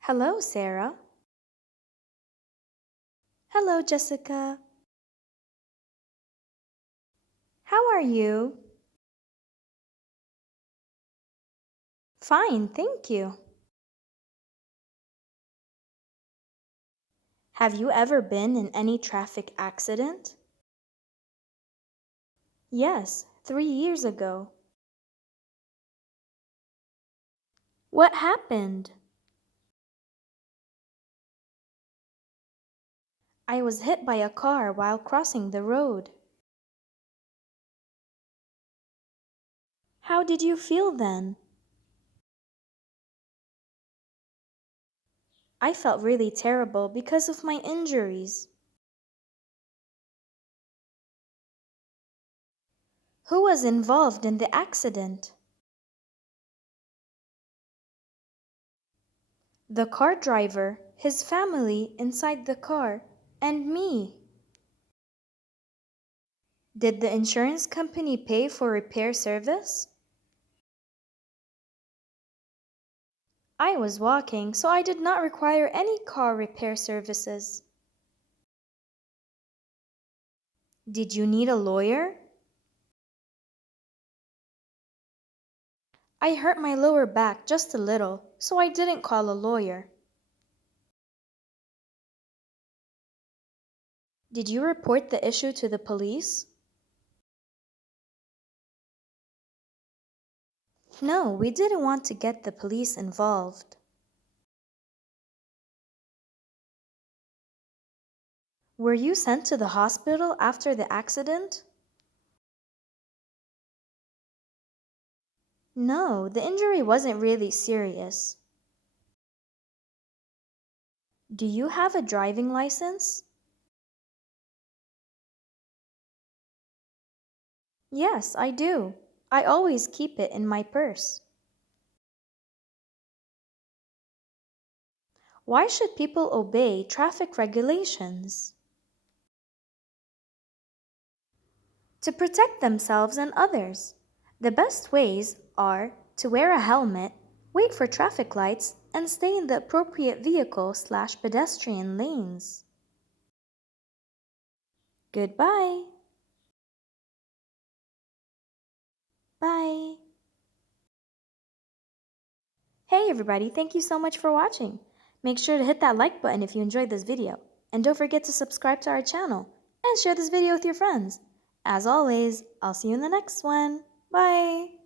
Hello, Sarah. Hello, Jessica. How are you? Fine, thank you. Have you ever been in any traffic accident? Yes, 3 years ago. What happened? I was hit by a car while crossing the road. How did you feel then? I felt really terrible because of my injuries. Who was involved in the accident? The car driver, his family inside the car, and me. Did the insurance company pay for repair service? I was walking, so I did not require any car repair services. Did you need a lawyer? I hurt my lower back just a little, so I didn't call a lawyer. Did you report the issue to the police? No, we didn't want to get the police involved. Were you sent to the hospital after the accident? No, the injury wasn't really serious. Do you have a driving license? Yes, I do. I always keep it in my purse. Why should people obey traffic regulations? To protect themselves and others. The best ways are to wear a helmet, wait for traffic lights, and stay in the appropriate vehicle/pedestrian lanes. Goodbye. Bye. Hey everybody, thank you so much for watching. Make sure to hit that like button if you enjoyed this video. And don't forget to subscribe to our channel and share this video with your friends. As always, I'll see you in the next one. Bye!